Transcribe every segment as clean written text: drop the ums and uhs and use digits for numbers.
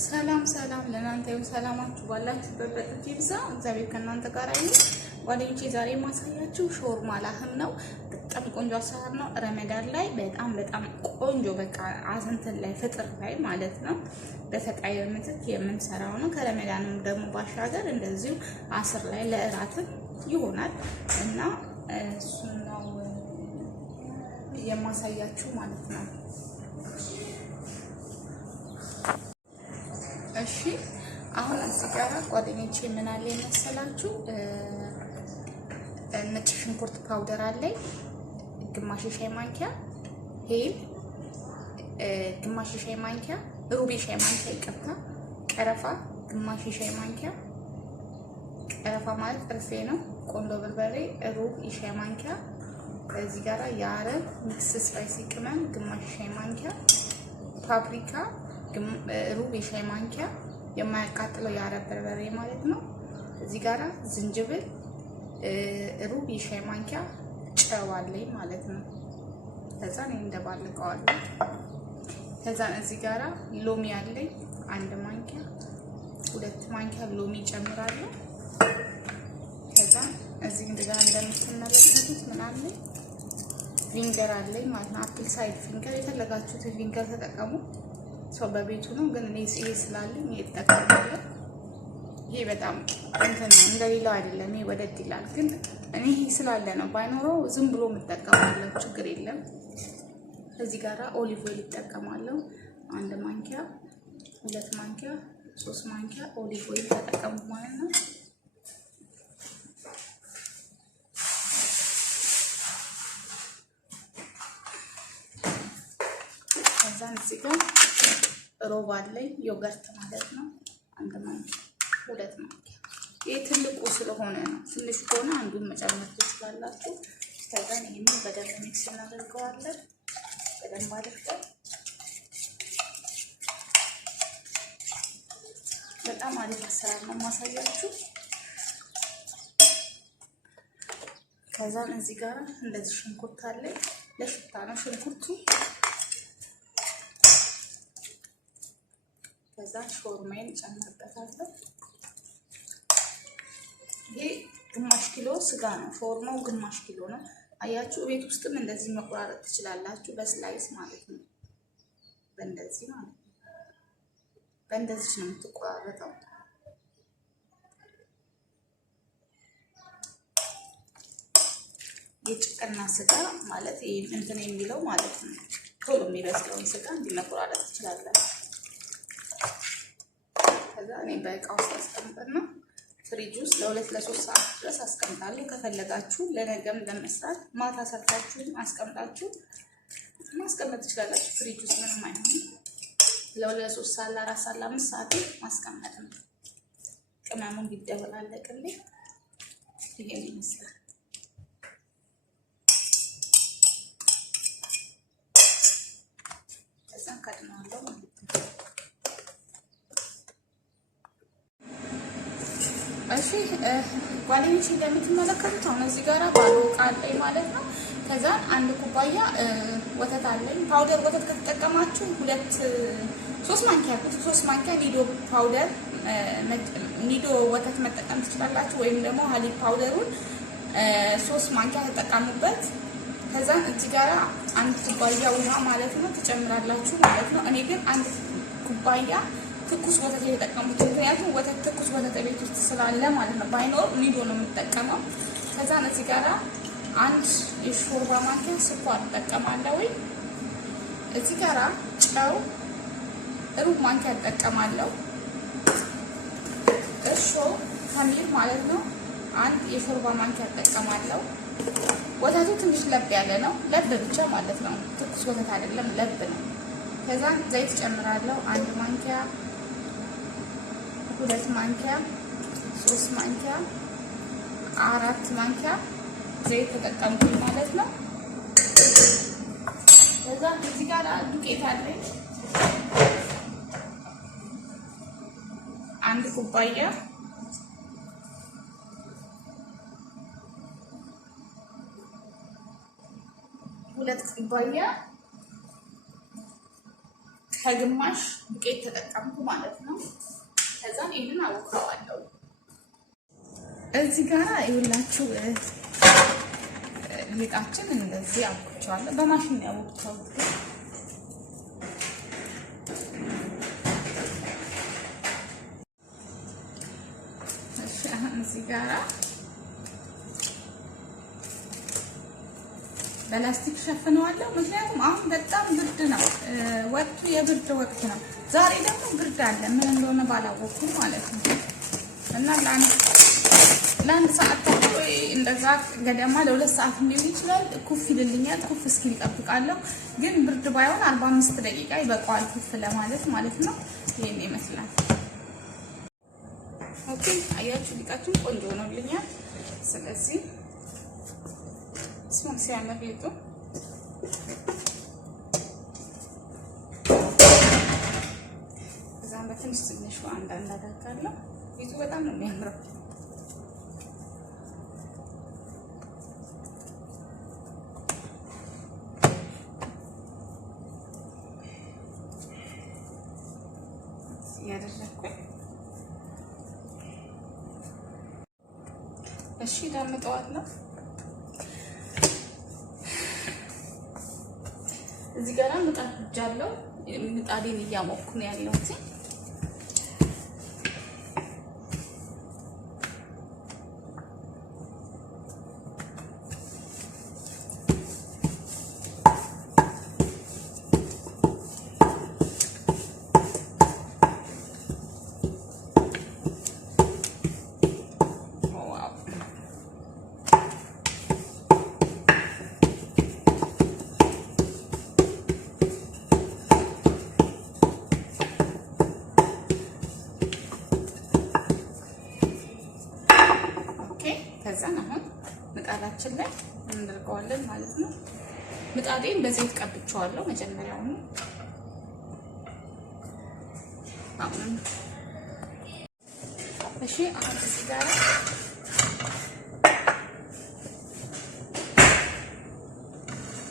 ሰላም ሰላም ለናንተ ይሁን። ሰላማችሁ ባላችሁበት በጥብቅ ይብዛ። እግዚአብሔር ከናንተ ጋር ይሁን። ጓደኞቼ ዛሬ ማሳያችሁ ሾርማ ላህም ነው። በጣም ቆንጆ አሰራር ነው። ረመዳን ላይ በጣም ቆንጆ በቃ አዘንተን ላይ ፍጥር ላይ ማለት ነው በፈጣይር ምትክ የምንሰራው ነው። ከረመዳንም ደግሞ ባሻገር እንደዚሁ አስር ላይ ለእራትም ይሆናል እና እሱን ነው የማሳያችሁ ማለት ነው። እሺ አሁን እዚህ ጋር ጓደኞቼ ምን አለ መሰላችሁ? ነጭ ሽንኩርት ፓውደር አለ፣ ግማሽ ሻይ ማንኪያ ሄል፣ ግማሽ ሻይ ማንኪያ ሩብ ሻይ ማንኪያ ይቅርታ፣ ቀረፋ ግማሽ ሻይ ማንኪያ፣ ቀረፋ ማለት ጥርፌ ነው። ቆንጆ በርበሬ ሩብ ሻይ ማንኪያ፣ እዚህ ጋር የአረብ ሚክስ ስፓይሲ ቅመም ግማሽ ሻይ ማንኪያ፣ ፓፕሪካ ሩብ ሻይ ማንኪያ የማያቃጥለው የአረብ በርበሬ ማለት ነው። እዚህ ጋራ ዝንጅብል ሩብ ሻይ ማንኪያ ጨው አለኝ ማለት ነው። ከዛ ነው እንደባልቀዋለሁ። ከዛ እዚህ ጋራ ሎሚ አለኝ አንድ ማንኪያ፣ 2 ማንኪያ ሎሚ ጨምራለሁ። ከዛ እዚህ እንደዛ እንደምትመለከቱት ምን አለኝ ቪንገር አለኝ ማለት ነው። አፕል ሳይድ ቪንገር የፈለጋችሁት ቪንገር ተጠቀሙ። ሰው በቤቱ ነው ግን እኔ ሲሄ ስላለኝ እየተጠቀምኩት። ይሄ በጣም እንትን ነው እንደሌላው አይደለም። ይሄ ወደድ ይላል ግን እኔ ይሄ ስላለ ነው። ባይኖረው ዝም ብሎ የምጠቀማለሁ ችግር የለም። እዚህ ጋራ ኦሊቭ ኦይል እጠቀማለሁ 1 ማንኪያ፣ 2 ማንኪያ፣ 3 ማንኪያ ኦሊቭ ኦይል ተጠቀሙ ማለት ነው። ከዛ እዚህ ጋር ሮብ አለኝ ዮገርት ማለት ነው 1 ማንኪያ፣ 2 ማንኪያ። ይሄ ትልቁ ስለሆነ ነው። ትንሽ ከሆነ አንዱን መጨመር ትችላላችሁ። ከዛ ይሄንን በደንብ ሚክስ እናደርገዋለን። በደንብ አድርገን በጣም አሪፍ አሰራር ነው ማሳያችሁ። ከዛ እዚህ ጋር እንደዚህ ሽንኩርት አለኝ ለሽታ ነው ሽንኩርቱ። ከዛ ሾርማዬን ጨምርበታለሁ። ይሄ ግማሽ ኪሎ ስጋ ነው። ሾርማው ግማሽ ኪሎ ነው። አያችሁ ቤት ውስጥም እንደዚህ መቆራረጥ ትችላላችሁ በስላይስ ማለት ነው። በእንደዚህ ማለት ነው። በእንደዚህ ነው የምትቆራረጠው። የጭቅና ስጋ ማለት ይሄ እንትን የሚለው ማለት ነው። ቶሎ የሚበስለውን ስጋ እንዲመቆራረጥ ትችላላችሁ። ከዛ እኔ በእቃ ውስጥ አስቀምጠና ፍሪጅ ውስጥ ለ2 ለ3 ሰዓት ድረስ አስቀምጣለሁ። ከፈለጋችሁ ለነገም ለመስራት ማታ ሰርታችሁ አስቀምጣችሁ ማስቀመጥ ትችላላችሁ። ፍሪጅ ውስጥ ምንም አይሆንም። ለ2 ለ3 ሰዓት ለ4 ሰዓት ለ5 ሰዓት ማስቀመጥ ነው። ቅመሙን እንዲደበላለቅልኝ ይሄን ይመስላል። ከዛ ከድነዋለሁ ማለት ነው። እሺ ጓደኞቼ እንደምትመለከቱት አሁን እዚህ ጋራ ባዶ ዕቃ አለኝ ማለት ነው። ከዛ 1 ኩባያ ወተት አለኝ። ፓውደር ወተት ከተጠቀማችሁ 3 ማንኪያ 3 ማንኪያ ኒዶ ፓውደር ኒዶ ወተት መጠቀም ትችላላችሁ። ወይም ደግሞ ሀሊብ ፓውደሩን 3 ማንኪያ ተጠቀሙበት። ከዛ እዚህ ጋራ 1 ኩባያ ውሃ ማለት ነው ትጨምራላችሁ ማለት ነው። እኔ ግን 1 ኩባያ ትኩስ ወተት የተጠቀሙት ምክንያቱም ወተት ትኩስ ወተት ቤት ውስጥ ስላለ ማለት ነው። ባይኖር ኒዶ ነው የምጠቀመው። ከዛ እዚህ ጋራ 1 የሾርባ ማንኪያ ስኳር እጠቀማለሁ። እዚህ ጋራ ጨው ሩብ ማንኪያ እጠቀማለሁ። እርሾ ከሚል ማለት ነው 1 የሾርባ ማንኪያ እጠቀማለሁ። ወተቱ ትንሽ ለብ ያለ ነው። ለብ ብቻ ማለት ነው። ትኩስ ወተት አይደለም ለብ ነው። ከዛ ዘይት ጨምራለሁ 1 ማንኪያ፣ 2 ማንኪያ፣ 3 ማንኪያ፣ 4 ማንኪያ ዘይት ተጠቀምኩኝ ማለት ነው። ከዛ እዚህ ጋር ዱቄት አለኝ 1 ኩባያ፣ 2 ኩባያ ከግማሽ ዱቄት ተጠቀምኩ ማለት ነው። ከዛም ይሄንን አወጣዋለሁ። እዚህ ጋር ይኸውላችሁ ሊጣችን እንደዚህ አውጥቻለሁ። በማሽን ያወጣሁት እዚህ ጋር በላስቲክ ሸፍነዋለሁ። ምክንያቱም አሁን በጣም ብርድ ነው፣ ወቅቱ የብርድ ወቅት ነው። ዛሬ ደግሞ ብርድ አለ፣ ምን እንደሆነ ባላወኩም ማለት ነው። እና ለአንድ ሰዓት ወይ እንደዛ ገደማ ለ2 ሰዓት ሊሆን ይችላል ኩፍ ይልልኛል። ኩፍ እስኪል እጠብቃለሁ። ግን ብርድ ባይሆን 45 ደቂቃ ይበቃዋል ኩፍ ለማለት ማለት ነው። ይሄን ይመስላል። ኦኬ አያችሁ ሊጣችን ቆንጆ ሆኖልኛል። ስለዚህ ስሙ ሲያምር ሊጡ እዛም በትንሽ ትንሽ አንዳንድ አደርጋለሁ። ሊጡ በጣም ነው የሚያምረው። ያደረኩኝ እሺ ዳምጠዋለሁ። እዚህ ጋር ምጣድ ጃለው ምጣዴን እያሞኩ ነው ያለሁት። ከዛን አሁን ምጣዳችን ላይ እናደርገዋለን ማለት ነው። ምጣዴን በዘይት ቀብቼዋለሁ መጀመሪያው ነው። አሁን እሺ አሁን እዚህ ጋር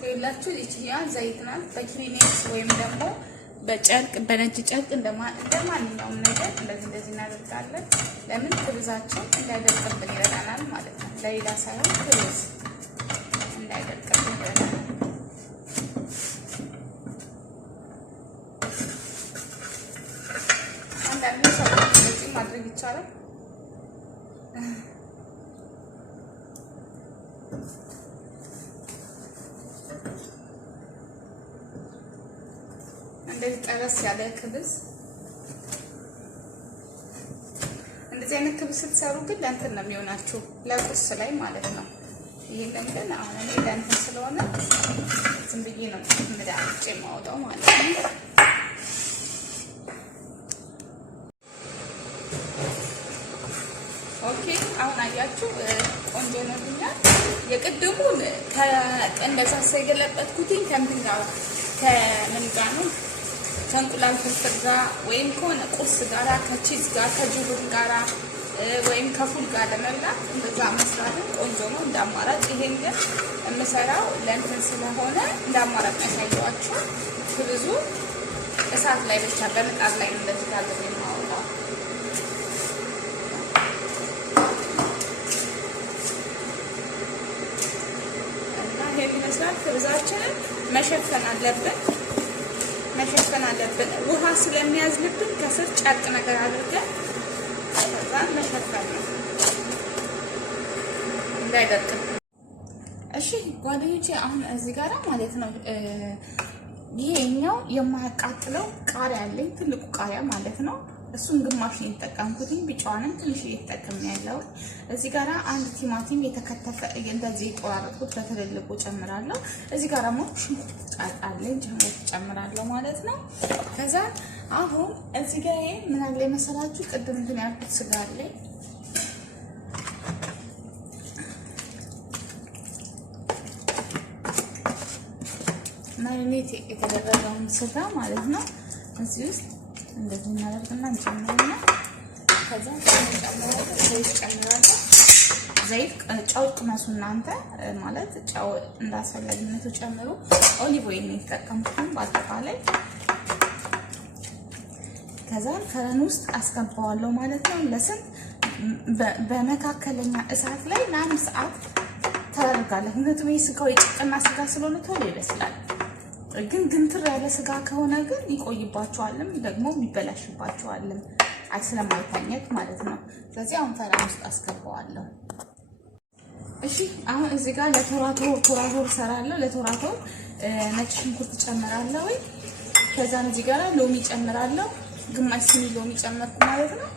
ይላችሁ እቺያ ዘይት ናት። በክሊኔክስ ወይም ደግሞ በጨርቅ በነጭ ጨርቅ እንደማንኛውም ነገር እንደዚህ እናደርጋለን። ለምን ክብዛችን እንዳይደርቅብን ይረዳናል ማለት ነው። ለሌላ ሳይሆን ክብዝ እንዳይደርቅብን ይረዳናል። አንዳንድ ሰዎች እንደዚህ ማድረግ ይቻላል። እንደዚህ ጠረስ ያለ ክብዝ እንደዚህ አይነት ክብዝ ስትሰሩ ግን ለእንትን ነው የሚሆናችሁ ለቁርስ ላይ ማለት ነው። ይሄንን ግን አሁን እኔ ለእንትን ስለሆነ ዝም ብዬ ነው እንዳጭ የማወጣው ማለት ነው። ኦኬ አሁን አያችሁ ቆንጆ ነው ብኛል። የቅድሙን እንደዛ ሳይገለበጥኩትኝ ከምን ጋር ነው ከእንቁላል ፍርፍር ጋር ወይም ከሆነ ቁርስ ጋራ ከቺዝ ጋር ከጅቡን ጋራ ወይም ከፉል ጋር ለመብላት እንደዛ መስራት ቆንጆ ነው እንዳማራጭ። ይሄን ግን የምሰራው ለእንትን ስለሆነ እንዳማራጭ ያሳየዋችሁ። ብዙ እሳት ላይ ብቻ በምጣድ ላይ እንደዚህ ጋር የማወጣው እና ይሄን ይመስላል። ክብዛችንን መሸፈን አለብን። ውሃ ስለሚያዝልብን ከስር ጨርቅ ነገር አድርገን ከዛን መሸፈን ነው እንዳይደርቅ። እሺ ጓደኞቼ አሁን እዚህ ጋር ማለት ነው ይሄኛው የማያቃጥለው ቃሪያ አለኝ፣ ትልቁ ቃሪያ ማለት ነው። እሱን ግማሽ ነው የተጠቀምኩትኝ፣ ቢጫዋንም ትንሽ እየተጠቀምን ያለው። እዚህ ጋር አንድ ቲማቲም የተከተፈ እንደዚህ ቆራረጥኩት በትልልቁ ጨምራለሁ። እዚህ ጋር ደግሞ ሽንኩርት አለኝ ጨምራለሁ ማለት ነው። ከዛ አሁን እዚህ ጋር ምን አለ መሰላችሁ ቅድም እንትን ያልኩት ስጋ አለኝ። ማሪኔት የተደረገውን ስጋ ማለት ነው እዚህ ውስጥ እንደዚህ እናደርግና እንጨምርና ከዛ ዘይት ጨምራለሁ። ዘይት ጨው ቅመሱ እናንተ ማለት ጨው እንዳስፈላጊነቱ ጨምሩ። ኦሊቭ ኦይል ነው የተጠቀምኩት በአጠቃላይ። ከዛ ፈረን ውስጥ አስገባዋለሁ ማለት ነው። ለስንት በመካከለኛ እሳት ላይ ለ1 ሰዓት ታደርጋለህ። ምክንያቱም ይሄ ስጋው የጭቅና ስጋ ስለሆነ ቶሎ ይበስላል። ግን ግንትር ያለ ስጋ ከሆነ ግን ይቆይባቸዋልም ደግሞ ይበላሽባቸዋልም ስለማይታኘክ ማለት ነው። ስለዚህ አሁን ፈረን ውስጥ አስገባዋለሁ። እሺ አሁን እዚህ ጋር ለቶራቶር እሰራለሁ። ለቶራቶር ነጭ ሽንኩርት ጨምራለሁ። ከዛ እዚህ ጋር ሎሚ ጨምራለሁ። ግማሽ ሲኒ ሎሚ ጨመርኩ ማለት ነው።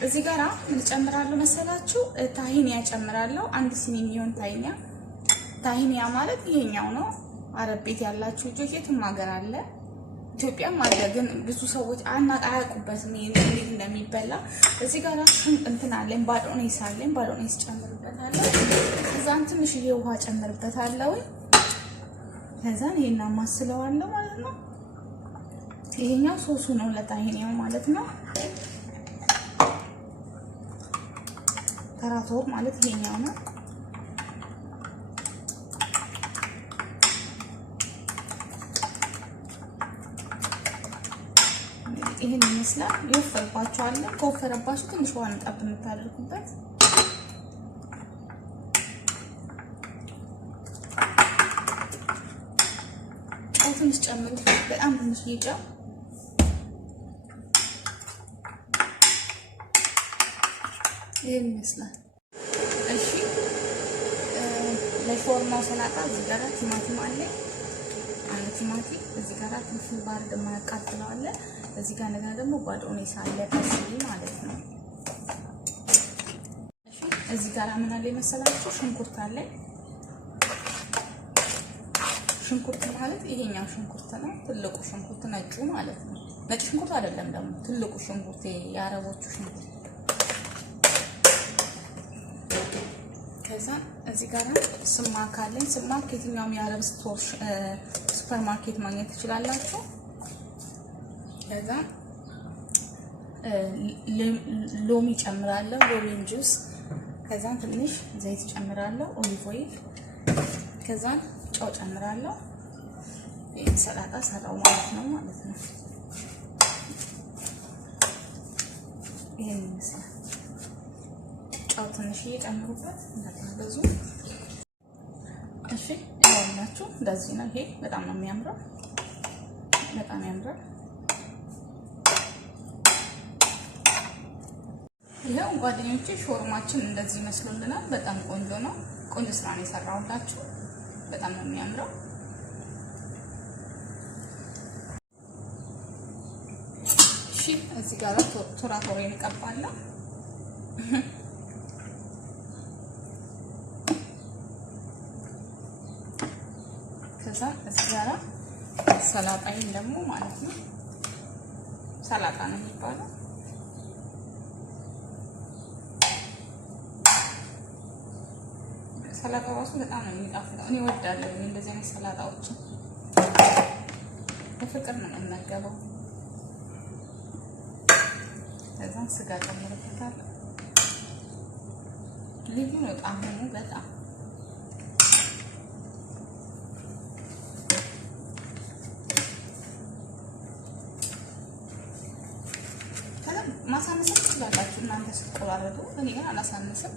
እዚህ ጋር ምን ጨምራለሁ መሰላችሁ? ታሂኒያ ጨምራለሁ። 1 ሲኒ የሚሆን ታሂኒያ ማለት ይሄኛው ነው። አረብ ቤት ያላችሁ ልጆች የትም ሀገር አለ፣ ኢትዮጵያም አለ። ግን ብዙ ሰዎች አያውቁበትም እንዴት እንደሚበላ። እዚህ ጋር እንትን አለኝ፣ ባዶኔስ አለኝ። ባዶኔስ ጨምርበታለሁ። ከዛን ትንሽዬ ውሃ ጨምርበታለሁ። ከዛን ይሄን አማስለዋለሁ ማለት ነው። ይሄኛው ሶሱ ነው ለታሂኒያው ማለት ነው። ተራቶር ማለት ይሄኛው ነው። ይሄን ይመስላል። ይወፈርባችኋል። ከወፈረባችሁ ትንሽ ውሃ ጠብ የምታደርጉበት። ጨው ትንሽ ጨምሩ፣ በጣም ትንሽ ጨው። ይሄን ይመስላል። እሺ ለሾርማው ሰላጣ እዚህ ጋር ቲማቲም አለ። አንድ ቲማቲም እዚህ ጋር ትንሽ ባርድ ማያቃጥለው አለ። እዚህ ጋር ነገር ደግሞ ባዶኔስ አለ ከስሊ ማለት ነው። እሺ እዚህ ጋር ምን አለ መሰላችሁ? ሽንኩርት አለ። ሽንኩርት ማለት ይሄኛው ሽንኩርት ነው፣ ትልቁ ሽንኩርት ነጩ ማለት ነው። ነጭ ሽንኩርት አይደለም ደግሞ ትልቁ ሽንኩርት የአረቦቹ ሽንኩርት። ከዛ እዚህ ጋር ስማክ አለኝ። ስማክ የትኛውም የአረብ ስቶር ሱፐር ማርኬት ማግኘት ትችላላችሁ። ከዛ ሎሚ ጨምራለሁ፣ ሎሚን ጁስ። ከዛ ትንሽ ዘይት ጨምራለሁ፣ ኦሊቭ ኦይል። ከዛ ጨው ጨምራለሁ። ይሄ ሰላጣ ሰራው ማለት ነው። ይሄን ይመስላል። ጨው ትንሽ እየጨምሩበት እንዳታበዙ። እሺ ያላችሁ እንደዚህ ነው። ይሄ በጣም ነው የሚያምረው፣ በጣም ያምራል። ይሄው ጓደኞቼ ሾርማችን እንደዚህ መስሎልናል። በጣም ቆንጆ ነው። ቆንጆ ስራ ነው የሰራሁላችሁ። በጣም ነው የሚያምረው። እሺ እዚህ ጋር ቶራቶሬ እንቀባለሁ። ከዛ እዚህ ጋር ሰላጣዬን ደግሞ ማለት ነው፣ ሰላጣ ነው የሚባለው። ሰላጣው ራሱ በጣም ነው የሚጣፍጠው። እኔ እወዳለሁ እንደዚህ አይነት ሰላጣዎችን፣ በፍቅር ነው የምመገበው። ከዛ ስጋ ጨምርበታለሁ። ልዩ ነው ጣዕሙ በጣም። ከዛ ማሳነስ ትችላላችሁ እናንተ ስትቆራረጡ። እኔ ግን አላሳነስም።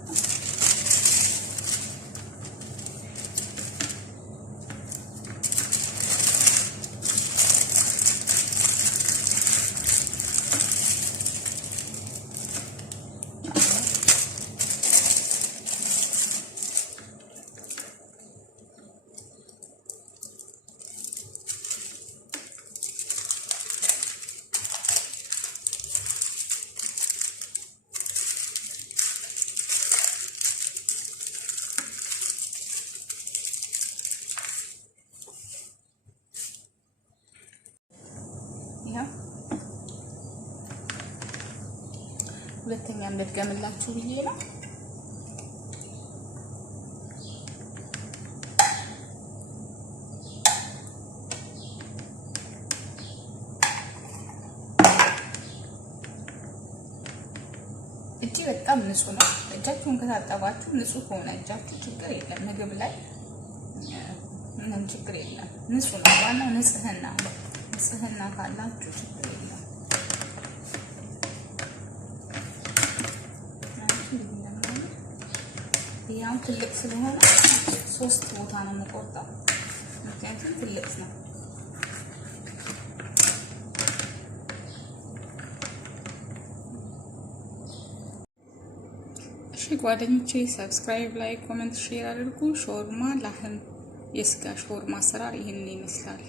ሁለተኛ እንደድገምላችሁ ብዬ ነው። እጅ በጣም ንጹህ ነው። እጃችሁን ከታጠባችሁ ንጹህ ከሆነ እጃችሁ ችግር የለም። ምግብ ላይ ምንም ችግር የለም። ንጹህ ነው። ዋናው ንጽህና ካላችሁ ችግር የለም። ትልቅ ስለሆነ 3 ቦታ ነው የምቆርጠው፣ ምክንያቱም ትልቅ ነው። እሺ ጓደኞቼ ሰብስክራይብ፣ ላይክ፣ ኮሜንት፣ ሼር አድርጉ። ሾርማ ላህም የስጋ ሾርማ አሰራር ይህንን ይመስላል።